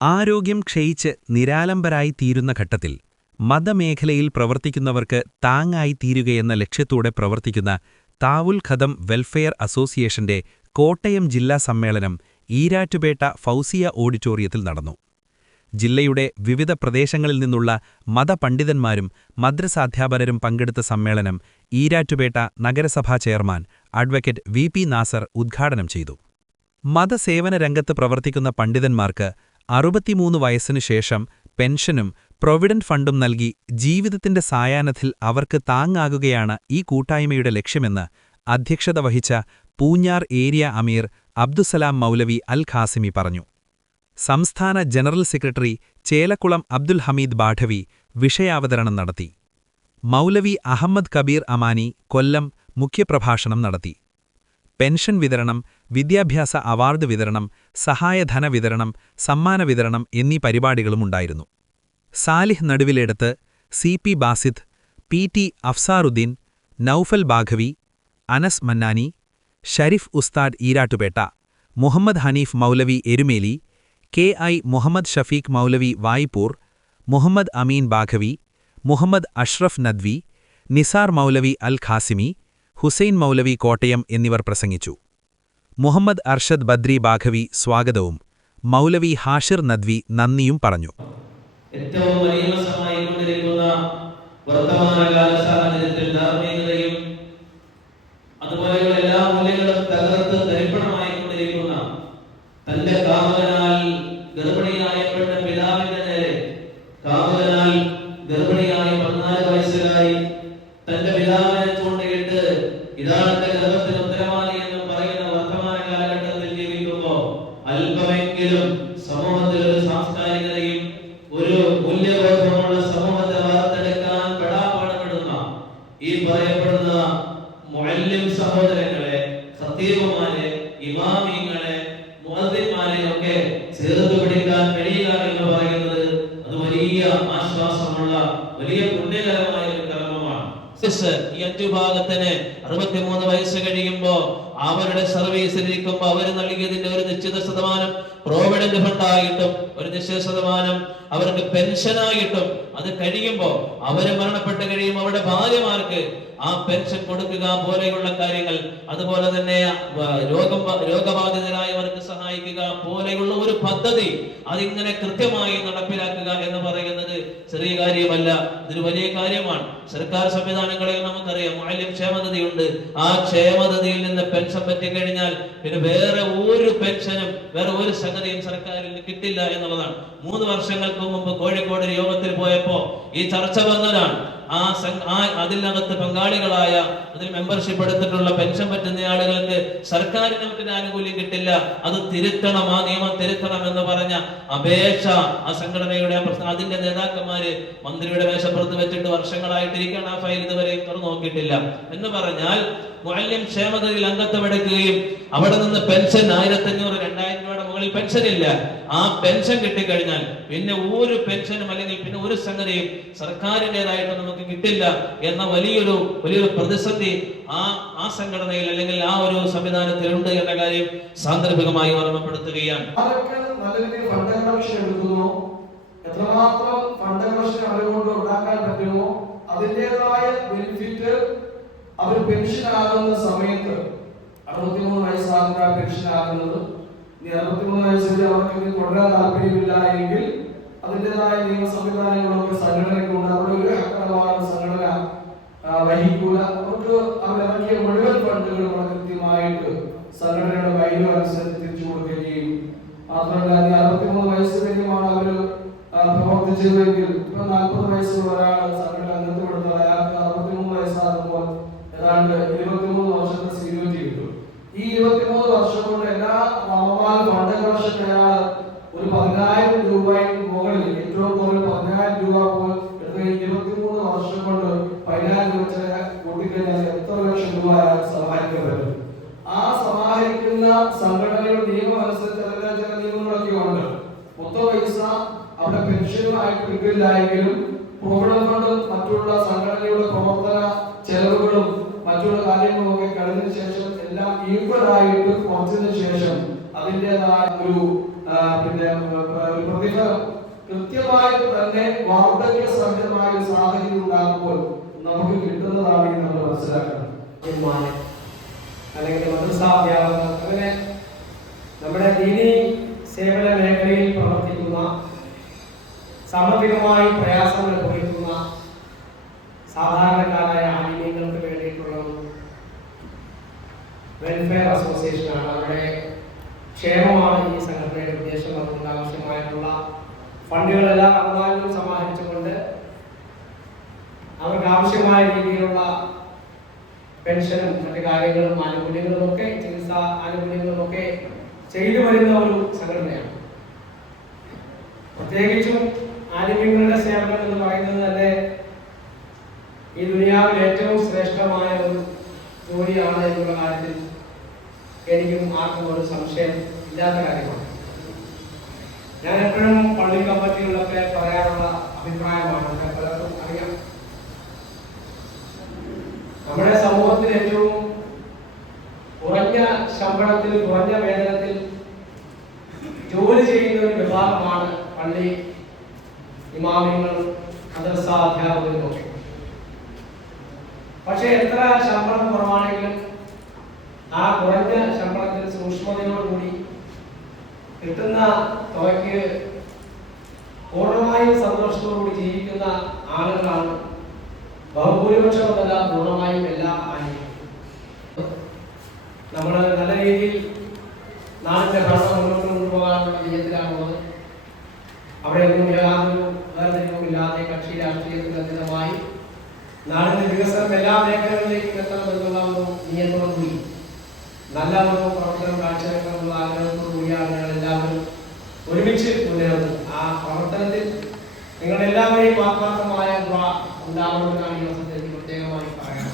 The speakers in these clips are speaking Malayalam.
ആരോഗ്യം ക്ഷയിച്ച് നിരാലംബരായി തീരുന്ന ഘട്ടത്തിൽ മതമേഖലയിൽ പ്രവർത്തിക്കുന്നവർക്ക് താങ്ങായി തീരുകയെന്ന ലക്ഷ്യത്തോടെ പ്രവർത്തിക്കുന്ന താവുൽ ഖദം വെൽഫെയർ അസോസിയേഷന്റെ കോട്ടയം ജില്ലാ സമ്മേളനം ഈരാറ്റുപേട്ട ഫൗസിയ ഓഡിറ്റോറിയത്തിൽ നടന്നു. ജില്ലയുടെ വിവിധ പ്രദേശങ്ങളിൽ നിന്നുള്ള മതപണ്ഡിതന്മാരും മദ്രസാധ്യാപകരും പങ്കെടുത്ത സമ്മേളനം ഈരാറ്റുപേട്ട നഗരസഭാ ചെയർമാൻ അഡ്വക്കേറ്റ് വി.പി. നാസർ ഉദ്ഘാടനം ചെയ്തു. മതസേവന രംഗത്ത് പ്രവർത്തിക്കുന്ന പണ്ഡിതന്മാർക്ക് 63 വയസ്സിനു ശേഷം പെൻഷനും പ്രൊവിഡന്റ് ഫണ്ടും നൽകി ജീവിതത്തിന്റെ സായാഹ്നത്തിൽ അവർക്ക് താങ്ങാകുകയാണ് ഈ കൂട്ടായ്മയുടെ ലക്ഷ്യമെന്ന് അധ്യക്ഷത വഹിച്ച പൂഞ്ഞാർ ഏരിയ അമീർ അബ്ദുസലാം മൗലവി അൽ ഖാസിമി പറഞ്ഞു. സംസ്ഥാന ജനറൽ സെക്രട്ടറി ചേലക്കുളം അബ്ദുൽ ഹമീദ് ബാഠവി വിഷയാവതരണം നടത്തി. മൗലവി അഹമ്മദ് കബീർ അമാനി കൊല്ലം മുഖ്യപ്രഭാഷണം നടത്തി. പെൻഷൻ വിതരണം, വിദ്യാഭ്യാസ അവാർഡ് വിതരണം, സഹായധന വിതരണം, സമ്മാന വിതരണം എന്നീ പരിപാടികളുമുണ്ടായിരുന്നു. സാലിഹ് നടുവിലെടുത്ത്, സി.പി. ബാസിദ്, പി.ടി. അഫ്സാറുദ്ദീൻ, നൌഫൽ ബാഘവി, അനസ് മന്നാനി, ഷരിഫ് ഉസ്താദ് ഈരാട്ടുപേട്ട, മുഹമ്മദ് ഹനീഫ് മൗലവി എരുമേലി, കെ.ഐ. മുഹമ്മദ് ഷഫീഖ് മൗലവി വായ്പൂർ, മുഹമ്മദ് അമീൻ ബാഘവി, മുഹമ്മദ് അഷ്റഫ് നദ്വി, നിസാർ മൗലവി അൽ ഖാസിമി, ഹുസൈൻ മൗലവി കോട്ടയം എന്നിവർ പ്രസംഗിച്ചു. മുഹമ്മദ് അർഷദ് ബദ്രി ബാഘവി സ്വാഗതവും മൗലവി ഹാഷിർ നദ്വി നന്ദിയും പറഞ്ഞു. ഏറ്റവും വലിയമായിക്കൊണ്ടിരിക്കുന്ന വർത്തമാനകാല സാഹചര്യത്തിൽ ധാർമ്മികതയും അതുപോലെയുള്ള എല്ലാ മൂല്യങ്ങളും തകർത്ത് തരിപ്പണമായിക്കൊണ്ടിരിക്കുന്ന തന്റെ കാമകനാൽ ഗർഭിണിയായ പെണ്ണ പിതാവിന്റെ നേരെ കാമകനാൽ ഗർഭിണിയായ 14 വയസ്സുകാരി തന്റെ പിതാവിനെ ചൂണ്ടിയിട്ട് ഇതാണ് എന്റെ ഗർഭത്തിന് ഉത്തരവാദി എന്ന് പറയുന്ന വർത്തമാന കാലഘട്ടത്തിൽ ജീവിക്കുമ്പോൾ അല്പമെങ്കിലും സമൂഹത്തിൽ ഒരു സാംസ്കാരികതയും ഒരു മൂല്യബോധമുള്ള സമൂഹത്തെ വാർത്തെടുക്കാൻ പെടാപ്പാടുപെടുന്ന ഈ പറയപ്പെടുന്ന മുഅല്ലിം സഹോദരങ്ങളെ, ഖത്തീബുമാരെ, ഇമാമിങ്ങളെ, മുഅദ്ദിൻമാരെയൊക്കെ ചേർത്ത് പിടിക്കാൻ കഴിയുക എന്ന് പറയുന്നത് അത് വലിയ ആശ്വാസമുള്ള വലിയ പുണ്യകരമായ ഒരു കർമ്മമാണ്. ഈ 5 ഭാഗത്തിന് 63 വയസ്സ് കഴിയുമ്പോ അവരുടെ സർവീസിലിരിക്കുമ്പോ അവർ നൽകിയതിന്റെ ഒരു നിശ്ചിത ശതമാനം പ്രോവിഡന്റ് ഫണ്ടായിട്ടും ഒരു നിശ്ചിത ശതമാനം അവർക്ക് പെൻഷനായിട്ടും അത് കഴിയുമ്പോ അവര് മരണപ്പെട്ട് കഴിയുമ്പോൾ അവരുടെ ഭാര്യമാർക്ക് ആ പെൻഷൻ കൊടുക്കുക പോലെയുള്ള കാര്യങ്ങൾ, അതുപോലെ തന്നെ രോഗബാധിതരായവർക്ക് സഹായിക്കുക പോലെയുള്ള ഒരു പദ്ധതി അതിങ്ങനെ കൃത്യമായി നടപ്പിലാക്കുക എന്ന് പറയുന്നത് ചെറിയ കാര്യമല്ല, ഇതൊരു വലിയ കാര്യമാണ്. സർക്കാർ സംവിധാനങ്ങളിൽ നമുക്കറിയാം മുഅല്ലിം ക്ഷേമനിധിയുണ്ട്. ആ ക്ഷേമനിധിയിൽ നിന്ന് പെൻഷൻ പറ്റിക്കഴിഞ്ഞാൽ പിന്നെ വേറെ ഒരു പെൻഷനും വേറെ ഒരു സംഗതിയും സർക്കാരിൽ കിട്ടില്ല എന്നുള്ളതാണ്. 3 വർഷങ്ങൾക്ക് മുമ്പ് കോഴിക്കോട് ഒരു യോഗത്തിൽ പോയപ്പോ ഈ ചർച്ച വന്നതാണ്. അതിനകത്ത് പങ്കാളികളായ അതിൽ മെമ്പർഷിപ്പ് എടുത്തിട്ടുള്ള പെൻഷൻ പറ്റുന്ന ആളുകൾക്ക് സർക്കാരിന് മറ്റൊരു ആനുകൂല്യം കിട്ടില്ല, അത് തിരുത്തണം, ആ നിയമം തിരുത്തണം എന്ന് പറഞ്ഞ അപേക്ഷ ആ സംഘടനയുടെ അതിന്റെ നേതാക്കന്മാര് മന്ത്രിയുടെ മേശപ്പുറത്ത് വെച്ചിട്ട് വർഷങ്ങളായിട്ടിരിക്കുകയാണ്. ആ ഫയൽ ഇതുവരെ തുറന്നു നോക്കിയിട്ടില്ല എന്ന് പറഞ്ഞാൽ മുഅല്ലിം ക്ഷേമനിധിയിൽ അംഗത്വം എടുക്കുകയും അവിടെ നിന്ന് പെൻഷൻ 1500-2000 രൂപയുടെ മുകളിൽ പെൻഷൻ ഇല്ല. ആ പെൻഷൻ കിട്ടിക്കഴിഞ്ഞാൽ പിന്നെ ഒരു പെൻഷനും അല്ലെങ്കിൽ പിന്നെ ഒരു സംഗതിയും സർക്കാരിൻ്റെതായിട്ട് നമുക്ക് കിട്ടില്ല എന്ന വലിയൊരു പ്രതിസന്ധി ആ സംഘടനയിൽ അല്ലെങ്കിൽ ആ ഒരു സംവിധാനത്തിലുണ്ട് എന്ന കാര്യം സാന്ദർഭികമായി ഓർമ്മപ്പെടുത്തുകയാണ്. എത്രമാത്രം ഫണ്ട് കളക്ഷൻ അവരെക്കൊണ്ട് ഉണ്ടാക്കാൻ പറ്റുമോ അതിൻ്റെതായ ബെനിഫിറ്റ് അവർ പെൻഷൻ ആകുന്ന സമയത്ത് 63 വയസ്സാകുന്ന പെൻഷൻ ആകുന്നത് 63 വയസ്സിൽ അവർക്ക് തുടരാൻ താല്പര്യമില്ല എങ്കിൽ അതിൻ്റെതായ നിയമ സംവിധാനങ്ങളൊക്കെ സംഘടനയ്ക്കുണ്ട്. അവിടെ ഒരു അക്രമമായ സംഘടന വഹിക്കൂല. അവർക്ക് അവരിറക്കിയ മുഴുവൻ ഫണ്ടുകൾ വളരെ കൃത്യമായിട്ട് സംഘടനയുടെ വൈദ്യുതി അനുസരിച്ച് തിരിച്ചു കൊടുക്കുകയും മാത്രമല്ല 63 വയസ്സ് കഴിഞ്ഞുമാണ് അവർ പ്രവർത്തിച്ചതെങ്കിൽ ഇപ്പൊ 40 വയസ്സുള്ള ഒരാൾ സംഘടന അംഗത്വം എടുത്താൽ അയാൾക്ക് 63 വയസ്സാകുമ്പോൾ ഏതാണ്ട് 23 വർഷത്തെ സീനിയോറിറ്റി കിട്ടും. ഈ 23 വർഷം കൊണ്ട് എല്ലാ റമദാൻ ഫണ്ട് കളക്ഷൻ അയാൾ ഒരു 10,000 രൂപയ്ക്ക് മുകളിൽ ഏറ്റവും കൂടുതൽ 10,000 രൂപ പോലും 23 വർഷം കൊണ്ട് 10,000 രൂപ കൂട്ടിക്കഴിഞ്ഞാൽ എത്ര ലക്ഷം രൂപ അയാൾ സമാഹരിക്കാൻ പറ്റും. ആ സമാഹരിക്കുന്ന സംഘടനയുടെ നിയമം അനുസരിച്ച് അതിൽ ചില നിയമങ്ങളൊക്കെ ഉണ്ട്. 30 പൈസ അവിടെ പെൻഷനുമായിട്ട് കിട്ടില്ല എങ്കിലും പ്രൊവിഡന്റ് ഫണ്ടും മറ്റുള്ള സംഘടനയുടെ പ്രവർത്തന ചെലവുകളും മറ്റുള്ള കാര്യങ്ങളും ഒക്കെ കഴിഞ്ഞതിന് ശേഷം എല്ലാം ഈക്വൽ ആയിട്ട് കുറച്ചതിന് ശേഷം അതിൻ്റെതായ ഒരു പിന്നെ പ്രതിഫലം കൃത്യമായിട്ട് തന്നെ വാർദ്ധക്യ സഹജമായ ഒരു സാഹചര്യം ഉണ്ടാകുമ്പോൾ നമുക്ക് കിട്ടുന്നതാണ് നമ്മൾ മനസ്സിലാക്കണം. അല്ലെങ്കിൽ മതസാധ്യാപകർ അങ്ങനെ നമ്മുടെ ദീനീ സേവന മേഖലയിൽ പ്രവർത്തിക്കുന്ന സാമ്പത്തികമായി പ്രയാസം അനുഭവിക്കുന്ന സാധാരണക്കാരായ ആലിമ്യങ്ങൾക്ക് വേണ്ടിയിട്ടുള്ള വെൽഫെയർ അസോസിയേഷനാണ്. അവരുടെ ക്ഷേമമാണ് ഈ സംഘടനയുടെ ഉദ്ദേശം. അതുകൊണ്ട് ആവശ്യമായിട്ടുള്ള ഫണ്ടുകളെല്ലാം അറുതാലും സമാഹരിച്ചുകൊണ്ട് അവർക്ക് ആവശ്യമായ രീതിയിലുള്ള പെൻഷനും മറ്റു കാര്യങ്ങളും ആനുകൂല്യങ്ങളും ഒക്കെ ചികിത്സാ ആനുകൂല്യങ്ങളും ഒക്കെ ചെയ്തു വരുന്ന ഒരു സംഘടനയാണ്. പ്രത്യേകിച്ചും ആലിമ്യങ്ങളുടെ സേവനം എന്ന് പറയുന്നത് തന്നെ ഈ ദുനിയാവിൽ ഏറ്റവും ശ്രേഷ്ഠമായ ഒരു ജോലിയാണ് എന്നുള്ള കാര്യത്തിൽ എനിക്കും ആർക്കും ഒരു സംശയം ഇല്ലാത്ത കാര്യമാണ്. ഞാൻ എപ്പോഴും പള്ളി കമ്മിറ്റികളിലൊക്കെ പറയാറുള്ള അഭിപ്രായമാണ്, പലർക്കും അറിയാം, നമ്മുടെ സമൂഹത്തിൽ ഏറ്റവും കുറഞ്ഞ ശമ്പളത്തിൽ കുറഞ്ഞ വേതനത്തിൽ ജോലി ചെയ്യുന്ന ഒരു വിഭാഗമാണ് പള്ളി ഇമാമിയങ്ങളും മദ്രസ അധ്യാപകരും ഒക്കെ. പക്ഷെ എത്ര ശമ്പളം കുറവാണെങ്കിലും ആ കുറഞ്ഞ ശമ്പളത്തിൽ സൂക്ഷ്മതയോടുകൂടി കിട്ടുന്ന തുകയ്ക്ക് പൂർണ്ണമായും സന്തോഷത്തോടുകൂടി ജീവിക്കുന്ന ആളുകളാണ് ബഹുഭൂരിപക്ഷമല്ല, പൂർണ്ണമായും എല്ലാ ആളുകളും. നമ്മൾ നല്ല രീതിയിൽ നാടിന്റെ ഭരണം മുന്നോട്ട് കൊണ്ടുപോകാനുള്ള വിജയത്തിലാണുള്ളത്. അവിടെ ഒന്നും യാതൊരു വേർതിരിവുമില്ലാതെ കക്ഷി രാഷ്ട്രീയത്തിൽ അധികമായി നാടിന്റെ വികസനം എല്ലാ മേഖലകളിലേക്കും എത്തണമെന്നുള്ള ഒരു നിയന്ത്രണകൂടി നല്ല ഒരു പ്രവർത്തനം കാഴ്ചവെക്കണമെന്നുള്ള ആഗ്രഹത്തോടുകൂടിയാണ് ഞങ്ങളെല്ലാവരും ഒരുമിച്ച് മുന്നേറുന്നത്. ആ പ്രവർത്തനത്തിൽ നിങ്ങളെല്ലാവരെയും ആത്മാർത്ഥമായ ഉണ്ടാവണമെന്നാണ് ഈ അവസരത്തിൽ പ്രത്യേകമായി പറയാം.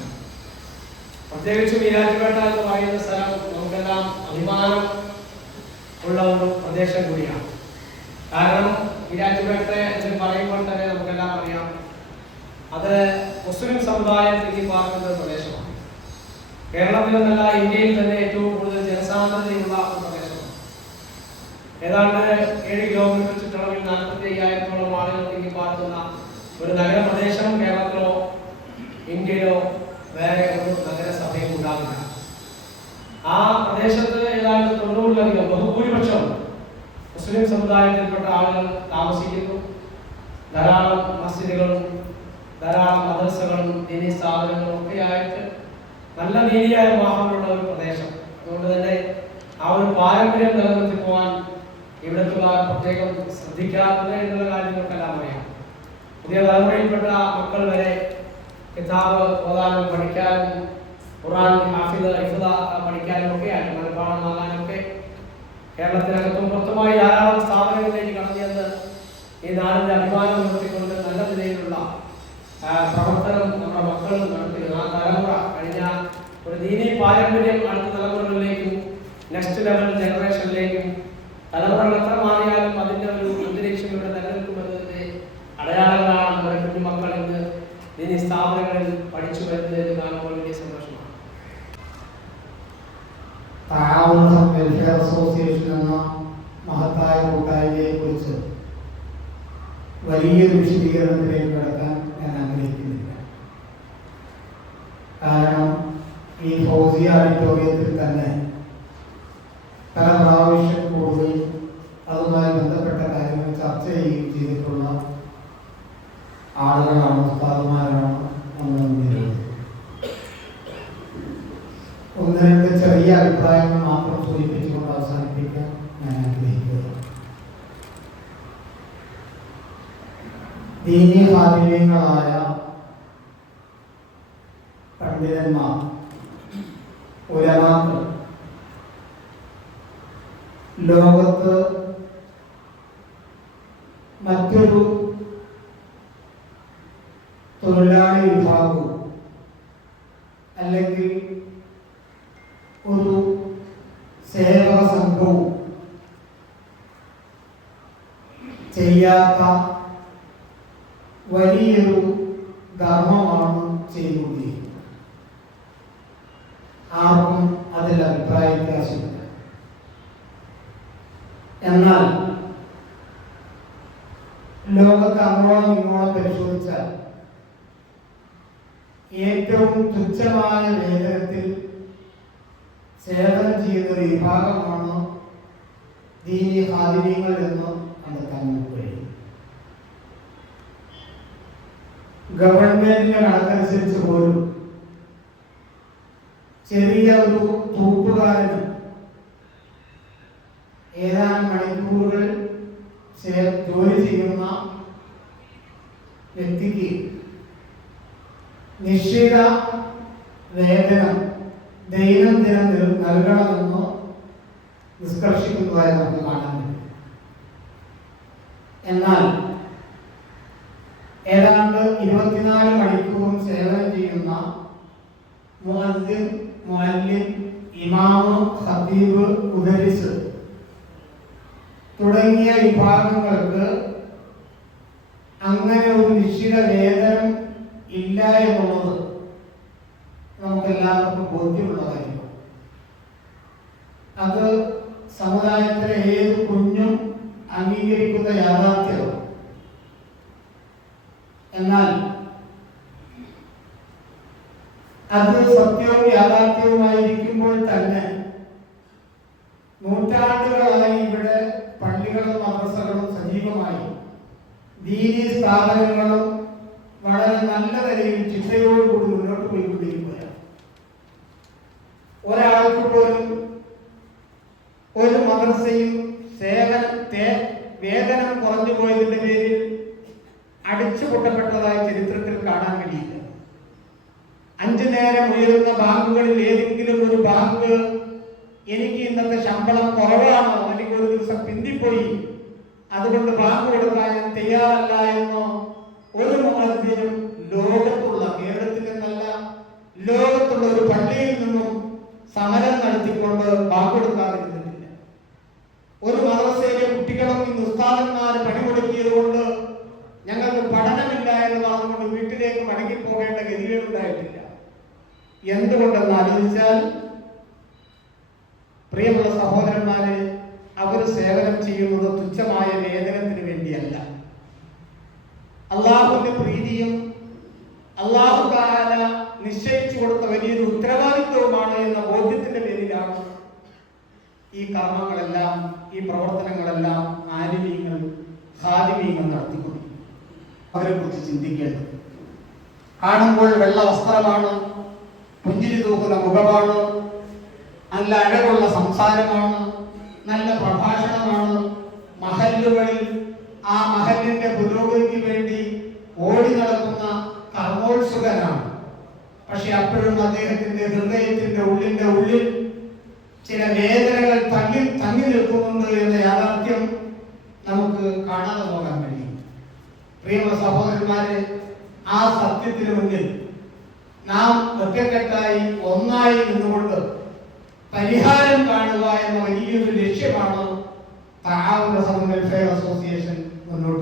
പ്രത്യേകിച്ചും ഈരാറ്റുപേട്ട എന്ന് പറയുന്ന സ്ഥലം നമുക്കെല്ലാം അഭിമാനം ഉള്ള ഒരു പ്രദേശം കൂടിയാണ്. കാരണം ഈരാറ്റുപേട്ട എന്ന് പറയുമ്പോൾ തന്നെ നമുക്കെല്ലാം അറിയാം, അത് മുസ്ലിം സമുദായം തിങ്ങി പാർക്കുന്ന ഒരു പ്രദേശമാണ്. കേരളത്തിൽ നിന്നല്ല, ഇന്ത്യയിൽ തന്നെ ഏറ്റവും കൂടുതൽ ജനസാന്ദ്രതയുള്ള ഒരു പ്രദേശമാണ്. ഏതാണ്ട് 7 കിലോമീറ്റർ ചുറ്റളവിൽ 45,000-ഓളം ആളുകൾ തിങ്ങി പാർക്കുന്ന ഒരു നഗരപ്രദേശം കേരളത്തിലോ ഇന്ത്യയിലോ വേറെ ഒരു നഗരസഭയും ഉണ്ടാവില്ല. ആ പ്രദേശത്ത് ഏതാണ്ട് 90-ലധികം ബഹുഭൂരിപക്ഷം മുസ്ലിം സമുദായത്തിൽപ്പെട്ട ആളുകൾ താമസിക്കുന്നു. ധാരാളം മസ്ജിദുകളും ധാരാളം മദ്രസകളും ദീനീ സ്ഥാപനങ്ങളും ഒക്കെ ആയിട്ട് നല്ല നീതിയായ മാഹമുള്ള ഒരു പ്രദേശം. അതുകൊണ്ട് തന്നെ ആ ഒരു പാരമ്പര്യം നിലനിർത്തി പോകാൻ ഇവിടത്തുള്ള പ്രത്യേകം ശ്രദ്ധിക്കാറുണ്ട് എന്നുള്ള കാര്യങ്ങൾക്കെല്ലാം അറിയാം. പുതിയ തലമുറയിൽപ്പെട്ട മക്കൾ വരെ കിതാബ് ഓതാനും പഠിക്കാനും ഖുർആൻ ഹിഫ്ള് പഠിക്കാനും ഒക്കെ ആയിട്ട് മനഃപ്പാഠമാകാനും ഒക്കെ കേരളത്തിനകത്തും പുറത്തുമായി ധാരാളം സ്ഥാപനങ്ങളിലേക്ക് കടന്നു ചെന്ന് ഈ നാടിന്റെ അഭിമാനം നിർത്തിക്കൊണ്ട് നല്ല നിലയിലുള്ള പ്രവർത്തനം നമ്മുടെ മക്കൾ നടത്തുക. ആ തലമുറ കഴിഞ്ഞ ഒരു ദീനീ പാരമ്പര്യം അടുത്ത തലമുറകളിലേക്കും നെക്സ്റ്റ് ലെവൽ ജനറേഷനിലേക്കും തലമുറകൾ എത്ര മാറിയാലും അതിന്റെ ഒരു അന്തരീക്ഷം ഇവിടെ നിലനിൽക്കുമെന്നതിന്റെ അടയാളങ്ങളാണ് നമ്മുടെ കുഞ്ഞുമക്കൾ ഇന്ന് ദീനീ സ്ഥാപനങ്ങളിൽ പഠിച്ചു വരുന്നതിന് കാണുമ്പോൾ വലിയ സന്തോഷമാണ്. താവൂൻ വെൽഫെയർ അസോസിയേഷൻ എന്ന മഹത്തായ കൂട്ടായ്മയെ കുറിച്ച് വലിയൊരു വിശദീകരണത്തിലേക്ക് കടക്കാൻ ഞാൻ ആഗ്രഹിക്കുന്നില്ല. കാരണം ഈ ഫൗസിയ ഓഡിറ്റോറിയത്തിൽ തന്നെ പല പ്രാവശ്യം കൂടുകയും അതുമായി ബന്ധപ്പെട്ട കാര്യങ്ങൾ ചർച്ച ചെയ്യുകയും ചെയ്തിട്ടുള്ള ആളുകളാണ്, ഉസ്താദുമാരാണ് നമ്മൾ മുന്നിലുള്ളത്. 1-2 ചെറിയ അഭിപ്രായങ്ങൾ മാത്രം സൂചിപ്പിച്ചുകൊണ്ട് അവസാനിപ്പിക്കാൻ ഞാൻ ആഗ്രഹിക്കുകയാണ്. ദീനീ ഹാദിമീങ്ങളായ പണ്ഡിതന്മാർ, ഉലമാക്കൾ ലോകത്ത് മറ്റൊരു തൊഴിലാളി വിഭാഗവും അല്ലെങ്കിൽ ഒരു സേവക സംഘവും ചെയ്യാത്ത വലിയൊരു ധർമ്മമാണ് ചെയ്തുകൊണ്ടിരിക്കുന്നത്. ആർക്കും അതിൽ അഭിപ്രായ വ്യത്യാസമില്ല. എന്നാൽ ലോകത്ത് അങ്ങോളം ഇങ്ങോളം പരിശോധിച്ചാൽ ഏറ്റവും തുച്ഛമായ വേതനത്തിൽ സേവനം ചെയ്യുന്ന ഒരു വിഭാഗമാണ് ദീനി ഖാദിമീങ്ങൾ എന്ന് കണ്ടെത്താൻ നമുക്ക് കഴിയും. ഗവൺമെന്റിന്റെ കണക്കനുസരിച്ച് പോലും ചെറിയ ഒരു തൂപ്പുകാരന് ഏതാനും മണിക്കൂറുകൾ ജോലി ചെയ്യുന്ന വ്യക്തിക്ക് നിശ്ചിത വേതനം ദൈനംദിനം നൽകണമെന്ന് നിഷ്കർഷിക്കുന്നതായി നമുക്ക് കാണാൻ കഴിയും. എന്നാൽ ഏതാണ്ട് 24 മണിക്കൂറും സേവനം ചെയ്യുന്ന മുഅദ്ദിൻ, മുഅല്ലിം, ഇമാമ്, ഖതീബ്, മുദരിസ് തുടങ്ങിയ വിഭാഗങ്ങൾക്ക് അങ്ങനെ ഒരു നിശ്ചിത വേതനം ഇല്ല എന്നുള്ളത് നമുക്കെല്ലാവർക്കും ബോധ്യമുള്ള കാര്യമാണ്. അത് സമുദായത്തിലെ ഏത് കുഞ്ഞും അംഗീകരിക്കുന്ന യാഥാർത്ഥ്യമാണ്. എന്നാൽ അത് സത്യവും യാഥാർത്ഥ്യവുമായിരിക്കുമ്പോൾ തന്നെ നൂറ്റാണ്ടുകളായി ഇവിടെ പള്ളികളും മദ്രസകളും സജീവമായി ദീനീ സ്ഥാപനങ്ങളും വളരെ നല്ല നിലയിൽ ചിട്ടയോടുകൂടി മുന്നോട്ട് പോയിക്കൊണ്ടിരിക്കുകയാണ്. ഒരാൾക്ക് പോലും ഒരു മദ്രസയും വേതനം കുറഞ്ഞു പോയതിന്റെ പേരിൽ അടിച്ചുപൊട്ടപ്പെട്ടതായി ചരിത്രത്തിൽ കാണാൻ കഴിയില്ല. 5 നേരം ഉയരുന്ന ബാങ്കുകളിൽ ഏതെങ്കിലും ഒരു ബാങ്ക് എനിക്ക് ഇന്നത്തെ ശമ്പളം കുറവാണോ അല്ലെങ്കിൽ ഒരു ദിവസം പിന്തിപ്പോയി അതുകൊണ്ട് ബാങ്ക് കൊടുക്കാൻ ഞാൻ തയ്യാറല്ല എന്നോ ഒരു മുഅദ്ദിനും ലോകത്തുള്ള, കേരളത്തിൽ നിന്നല്ല ലോകത്തുള്ള ഒരു പള്ളിയിൽ നിന്നും സമരം നടത്തിക്കൊണ്ട് ബാങ്ക് കൊടുക്കാതിരുന്നിട്ടില്ല. ഒരു മദ്രസയിലെ കുട്ടികളും ഇന്ന് ഉസ്താദന്മാർ പണിമുടക്കിയത് കൊണ്ട് ഞങ്ങൾക്ക് പഠനമില്ല എന്ന് പറഞ്ഞുകൊണ്ട് വീട്ടിലേക്ക് മടങ്ങിപ്പോകേണ്ട ഗതികളുണ്ടായിട്ടില്ല. എന്തുകൊണ്ടെന്ന് ആലോചിച്ചാൽ പ്രിയമുള്ള സഹോദരന്മാരെ, അവർ സേവനം ചെയ്യുന്നത് തുച്ഛമായ വേതനത്തിന് വേണ്ടിയല്ല. അള്ളാഹുവിന്റെ പ്രീതിയും അള്ളാഹു തആല നിശ്ചയിച്ചു കൊടുത്ത വലിയൊരു ഉത്തരവാദിത്വമാണ് എന്ന ബോധ്യത്തിന്റെ പേരിലാണ് ഈ കർമ്മങ്ങളെല്ലാം, ഈ പ്രവർത്തനങ്ങളെല്ലാം ആലിമീങ്ങൾ, ഖാദിമീങ്ങൾ നടത്തിക്കൊണ്ടിരിക്കുന്നത്. അവരെ കുറിച്ച് ചിന്തിക്കേണ്ടത്, കാണുമ്പോൾ വെള്ള വസ്ത്രമാണ്, പുഞ്ചിരി തൂക്കുന്ന മുഖമാണ്, നല്ല അഴകുള്ള സംസാരമാണ്, നല്ല പ്രഭാഷണമാണ്, മഹല്ലുകളിൽ ആ മഹല്ലിന്റെ പുരോഗതിക്ക് വേണ്ടി ഓടി നടക്കുന്ന കർമ്മോത്സുകനാണ്. പക്ഷെ അപ്പോഴും അദ്ദേഹത്തിന്റെ ഹൃദയത്തിന്റെ ഉള്ളിൽ ചില വേദനകൾ തങ്ങി നിൽക്കുന്നുണ്ട് എന്ന യാഥാർത്ഥ്യം നമുക്ക് കാണാതെ പോകാൻ കഴിയും. പ്രിയമുള്ള സഹോദരന്മാരെ, ആ സത്യത്തിന് മുന്നിൽ നാം ഒറ്റക്കെട്ടായി ഒന്നായി നിന്നുകൊണ്ട് പരിഹാരം കാണുക എന്ന വലിയൊരു ലക്ഷ്യമാണ് തആവുൻ വെൽഫെയർ അസോസിയേഷൻ മുന്നോട്ട്